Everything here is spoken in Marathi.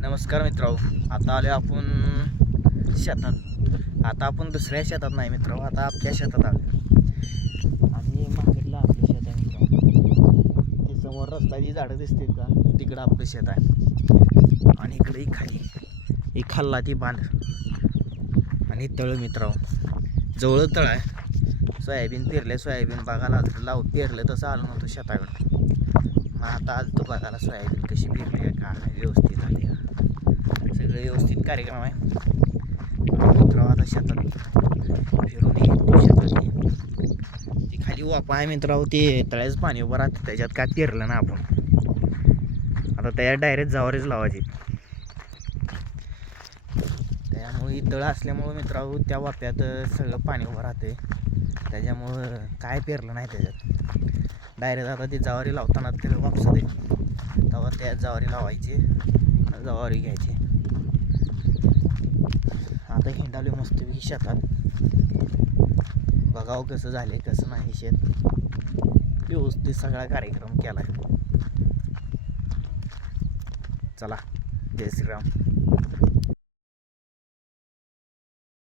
नमस्कार मित्र आता आले आपण शेतात. आता आपण दुसऱ्या शेतात नाही मित्र आता आपल्या शेतात आलो आणि मार्केटला आपलं शेत आहे मित्र ते समोर रस्ता जी झाडं दिसते का? तिकडं आपलं शेत आहे. आणि इकडे ही खाली ही खाल्ला ती बांध. आणि तळ मित्र जवळ तळ आहे. सोयाबीन पेरले सोयाबीन बागाला लाव पेरलं तसं आलं नव्हतं शेताकडं. मग आता आलं तो बघायला सोयाबीन कशी पेरली आहे का व्यवस्थित झाली का सगळे व्यवस्थित कार्यक्रम आहे. मित्र आता शेतात फिरून येतो शेतात ते खाली वापा आहे मित्राव ते तळ्याचं पाणी उभं राहतं त्याच्यात काय पेरलं ना आपण. आता त्याच्यात डायरेक्ट जावारीच लावायची. त्यामुळे तळ असल्यामुळं मित्रांनो त्या वाप्यात सगळं पाणी उभं राहते त्याच्यामुळं काय पेरलं नाही त्याच्यात. डायरेक्ट आता ती जवारी लावताना त्याला वापस दे तेव्हा त्या जवारी लावायची जवारी घ्यायची. आता हिंडालो मस्तपैकी शेतात. बघावं कसं झाले कसं नाही शेत. व्यवस्थित सगळा कार्यक्रम केला चला जय श्रीराम.